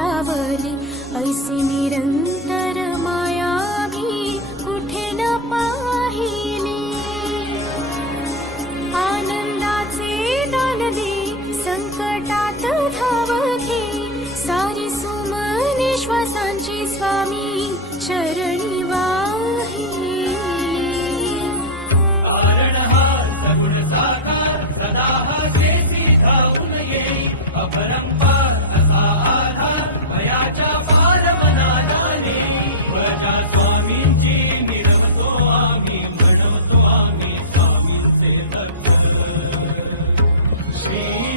सावली, ऐसी निरंतर माया भी कुठे न पाहिली. आनंदाचे दान दे, संकटात धाव घे, सारी सुमने श्वासांची स्वामी चरणी वाहिली. अपरंपार असा आधार भयाच्या पार मना जाणे. वजा स्वामींची मिळवतो आम्ही, म्हणवतो आम्ही स्वामींचे सत्य. श्री